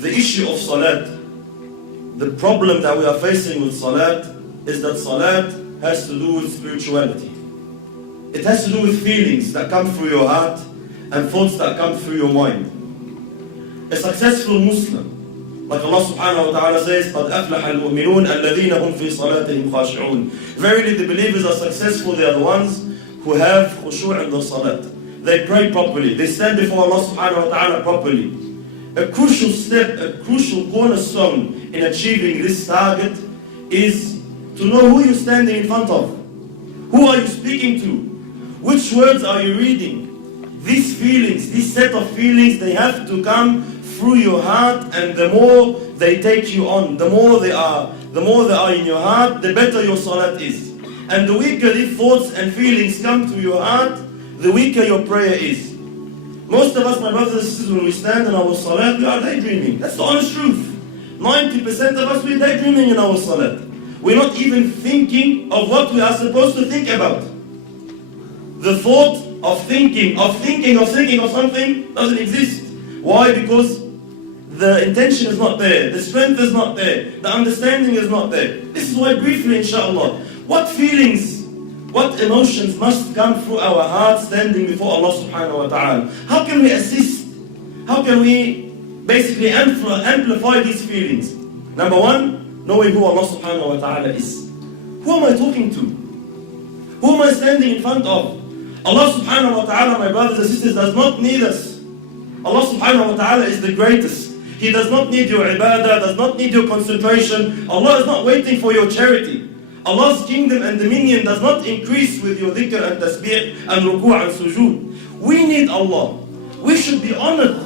the issue of salat, the problem that we are facing with salat is that salat has to do with spirituality. It has to do with feelings that come through your heart and thoughts that come through your mind. A successful Muslim, like Allah subhanahu wa ta'ala says, قَدْ أَفْلَحَ الْمُؤْمِنُونَ الَّذِينَ هُمْ فِي صَلَاتِهِمْ خَاشِعُونَ. Verily the believers are successful, they are the ones who have khushu' in their salat. They pray properly, they stand before Allah subhanahu wa ta'ala properly. A crucial step, a crucial cornerstone in achieving this target is to know who you're standing in front of. Who are you speaking to? Which words are you reading? These feelings, this set of feelings, they have to come through your heart, and the more they take you on, the more they are in your heart, the better your salat is. And the weaker these thoughts and feelings come to your heart, the weaker your prayer is. Most of us, my brothers and sisters, when we stand in our salat, we are daydreaming. That's the honest truth. 90% of us, we're daydreaming in our salat. We're not even thinking of what we are supposed to think about. The thought of thinking of something doesn't exist. Why? Because the intention is not there, the strength is not there, the understanding is not there. This is why briefly, inshallah, what feelings, what emotions must come through our hearts standing before Allah subhanahu wa ta'ala? How can we assist? How can we basically amplify these feelings? Number one, knowing who Allah subhanahu wa ta'ala is. Who am I talking to? Who am I standing in front of? Allah subhanahu wa ta'ala, my brothers and sisters, does not need us. Allah subhanahu wa ta'ala is the greatest. He does not need your ibadah, does not need your concentration. Allah is not waiting for your charity. Allah's kingdom and dominion does not increase with your dhikr and tasbih and ruku' and sujood. We need Allah. We should be honored.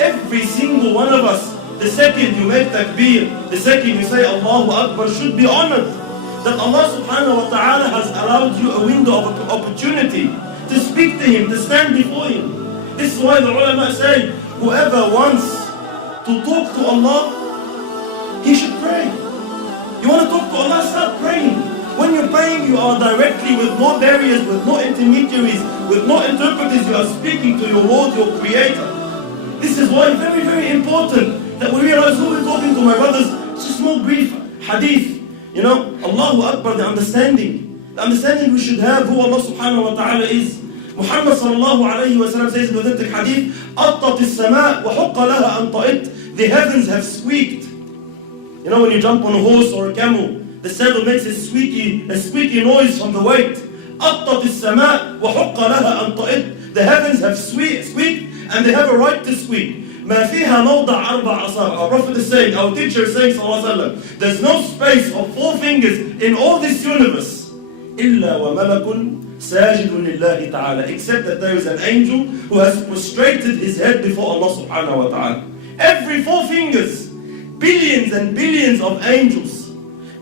Every single one of us, the second you make takbir, the second you say Allahu Akbar, should be honored. That Allah subhanahu wa ta'ala has allowed you a window of opportunity to speak to Him, to stand before Him. This is why the ulama say, whoever wants to talk to Allah, he should pray. You want to talk to Allah, start praying. When you're praying, you are directly, with no barriers, with no intermediaries, with no interpreters, you are speaking to your Lord, your Creator. This is why very, very important that we realize who we're talking to, my brothers. It's a small brief hadith. You know, Allahu Akbar, the understanding we should have who Allah subhanahu wa ta'ala is. Muhammad sallallahu alayhi wa sallam says in the authentic hadith, أَطَّتِ السَّمَاء وَحُقَّ لَهَا أَن طَئِتْ. The heavens have squeaked. You know, when you jump on a horse or a camel, the saddle makes a squeaky noise from the weight. أَطَّتِ السَّمَاء وَحُقَّ لَهَا أَن طَئِتْ. The heavens have squeaked, and they have a right to squeak. مَا فِيهَا مَوْضَعَ أَرْبَعَ أَصَابِعَ. Our Prophet is saying, our teacher is saying, sallallahu alayhi wa sallam, there's no space of 4 fingers in all this universe, إِلَّا وَمَلَكٌ سَاجِدٌ لِلَّهِ تَعَالَى, except that there is an angel who has prostrated his head before Allah subhanahu wa ta'ala. Every 4 fingers, billions and billions of angels,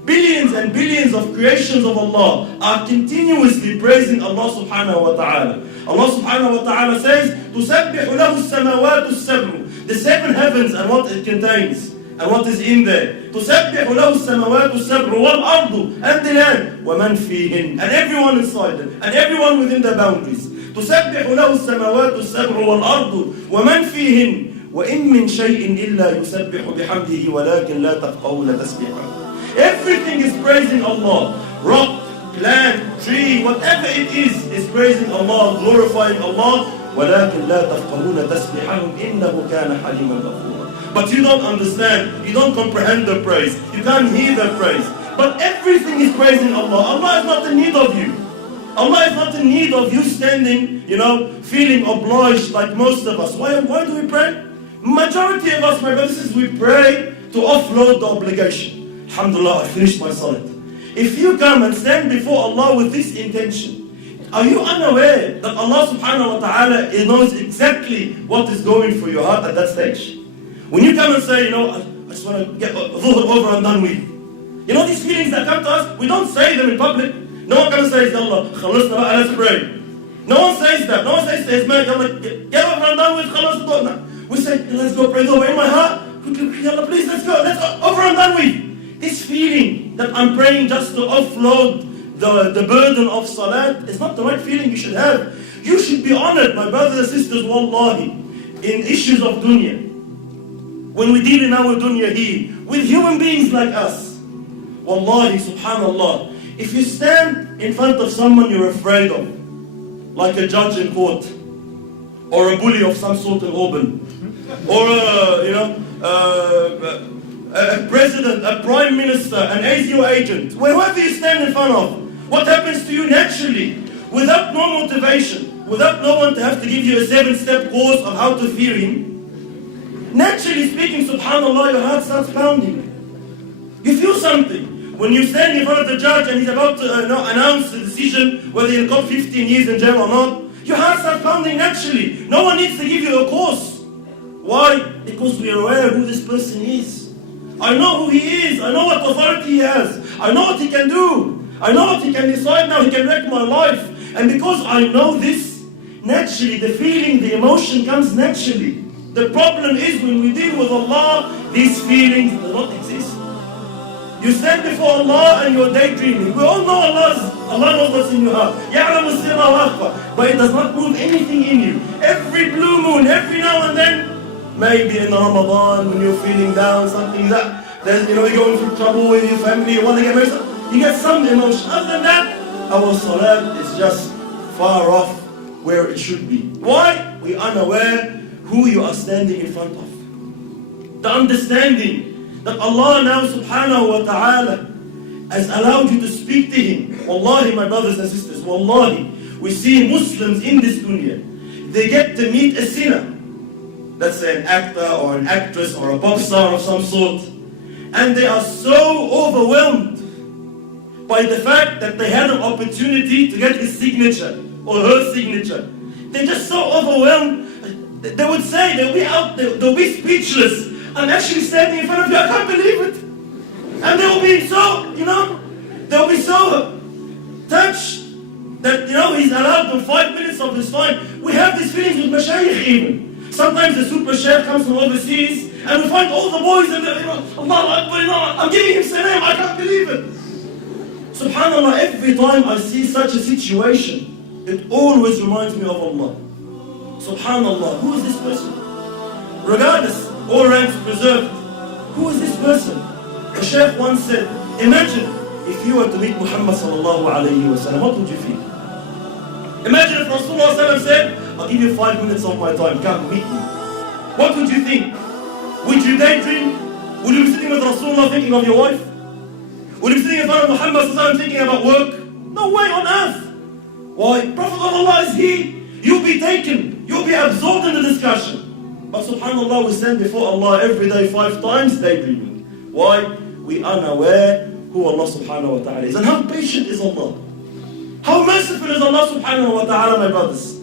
billions and billions of creations of Allah are continuously praising Allah subhanahu wa ta'ala. Allah subhanahu wa ta'ala says, تُسَبِّحُ لَهُ السَّمَوَاتُ السَّبْعُ. The 7 heavens and what it contains and what is in there. تُسَبِّحُ لَهُ السَّمَوَاتُ السَّبْعُ وَالْأَرْضُ, and the land, وَمَنْ فِيهِنْ, and everyone inside them, and everyone within the boundaries. تُسَبِّحُ لَهُ السَّمَوَاتُ السَّبْعُ وَالْأَرْضُ وَمَنْ فِيهِنْ وَإِن مِّن شَيْءٍ إِلَّا يُسَبِّحُ بِحَمْدِهِ وَلَكِنْ لَا تَفْقَهُونَ تَسْبِيحَهُ. Everything is praising Allah. Rock, plant, tree, whatever it is praising Allah, glorifying Allah. وَلَكِنْ لَا تَفْقَهُونَ تَسْبِيحَهُمْ إِنَّهُ كَانَ حَلِيمًا غَفُورًا. But you don't understand, you don't comprehend the praise, you can't hear the praise. But everything is praising Allah. Allah is not in need of you. Allah is not in need of you standing, feeling obliged like most of us. Why do we pray? Majority of us, my brothers, we pray to offload the obligation. Alhamdulillah, I finished my salat. If you come and stand before Allah with this intention, are you unaware that Allah subhanahu wa ta'ala knows exactly what is going through your heart at that stage? When you come and say, I just want to get dhuhr over and done with. These feelings that come to us, we don't say them in public. No one comes and says, Allah, khalasna ba'a, let's pray. No one says that. No one says to his man, get over and done with, khalas. We say, let's go pray dhuhr in my heart. Allah, please, let's go over and done with. This feeling that I'm praying just to offload the burden of salat is not the right feeling you should have. You should be honored, my brothers and sisters, wallahi, in issues of dunya. when we deal in our dunya here with human beings like us. Wallahi, subhanallah, if you stand in front of someone you're afraid of, like a judge in court, or a bully of some sort in Auburn, or a president, a prime minister, an ASIO agent, whoever you stand in front of, what happens to you naturally, without no motivation, without no one to have to give you a 7-step course of how to fear him? Naturally speaking, subhanallah, your heart starts pounding. You feel something. When you stand in front of the judge and he's about to announce the decision whether you'll come 15 years in jail or not, your heart starts pounding naturally. No one needs to give you a course. Why? Because we are aware who this person is. I know who he is. I know what authority he has. I know what he can do. I know what he can decide now. He can wreck my life. And because I know this, naturally the feeling, the emotion comes naturally. The problem is when we deal with Allah, these feelings do not exist. You stand before Allah and you're daydreaming. We all know Allah knows what's in your heart. يَعْلَمُ السِّرَّ وَأَخْفَى. But it does not move anything in you. Every blue moon, every now and then, maybe in Ramadan when you're feeling down, something that, you're going through trouble with your family, you want to get married, you get some emotion. Other than that, our salat is just far off where it should be. Why? We are unaware who you are standing in front of. The understanding that Allah now subhanahu wa ta'ala has allowed you to speak to Him. Wallahi, my brothers and sisters, wallahi, we see Muslims in this dunya, they get to meet a sinner. Let's say an actor or an actress or a pop star of some sort. And they are so overwhelmed by the fact that they had an opportunity to get his signature or her signature. They're just so overwhelmed. They would say, they'll be speechless. I'm actually standing in front of you, I can't believe it. And they'll be so, they'll be so touched that, he's allowed them 5 minutes of his time. We have these feelings with mashayikh even. Sometimes the super chef comes from overseas and we find all the boys and Allah Akbar, I'm giving him salam, I can't believe it. Subhanallah, every time I see such a situation, it always reminds me of Allah. Subhanallah, who is this person? Regardless, all ranks preserved. Who is this person? The Shaykh once said, imagine if you were to meet Muhammad sallallahu alayhi wa sallam, what would you feel? Imagine if Rasulullah sallallahu alayhi wa sallam said, I'll give you 5 minutes of my time, come meet me. What would you think? Would you daydream? Would you be sitting with Rasulullah thinking of your wife? Would you be sitting in front of Muhammad sallallahu alayhi wa sallam thinking about work? No way on earth. Why? Prophet of Allah is he. You'll be taken. You'll be absorbed in the discussion. But subhanallah, we stand before Allah every day 5 times daydreaming. Why? We are unaware who Allah subhanahu wa ta'ala is. And how patient is Allah? How merciful is Allah subhanahu wa ta'ala, my brothers?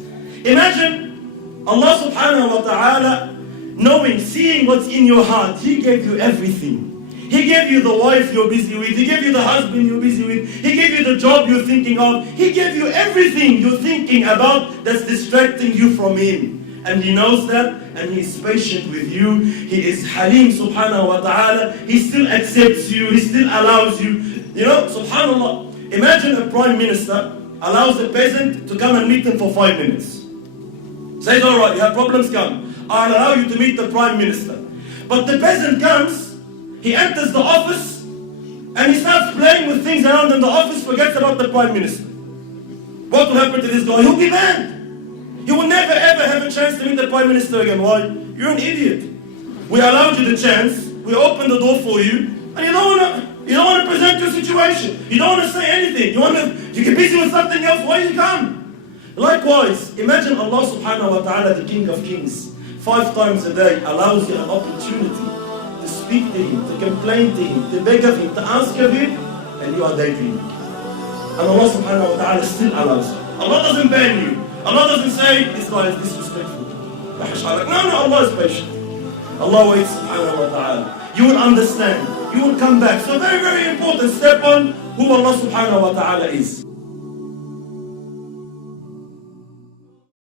Imagine Allah subhanahu wa ta'ala knowing, seeing what's in your heart. He gave you everything. He gave you the wife you're busy with. He gave you the husband you're busy with. He gave you the job you're thinking of. He gave you everything you're thinking about that's distracting you from Him. And He knows that, and He is patient with you. He is Halim subhanahu wa ta'ala. He still accepts you. He still allows you. Subhanallah. Imagine a prime minister allows a peasant to come and meet him for 5 minutes. Says, all right, you have problems, come. I'll allow you to meet the prime minister. But the peasant comes, he enters the office, and he starts playing with things around in the office, forgets about the prime minister. What will happen to this guy? He'll be banned. He will never ever have a chance to meet the prime minister again. Why? You're an idiot. We allowed you the chance, we opened the door for you, and you don't want to present your situation. You don't want to say anything. You get busy with something else. Why you come? Likewise, imagine Allah subhanahu wa ta'ala, the King of Kings, 5 times a day allows you an opportunity to speak to Him, to complain to Him, to beg of Him, to ask of Him, and you are daydreaming. And Allah subhanahu wa ta'ala still allows you. Allah doesn't ban you. Allah doesn't say, this guy is disrespectful. No, Allah is patient. Allah waits subhanahu wa ta'ala. You will understand. You will come back. So very, very important. Step on who Allah subhanahu wa ta'ala is.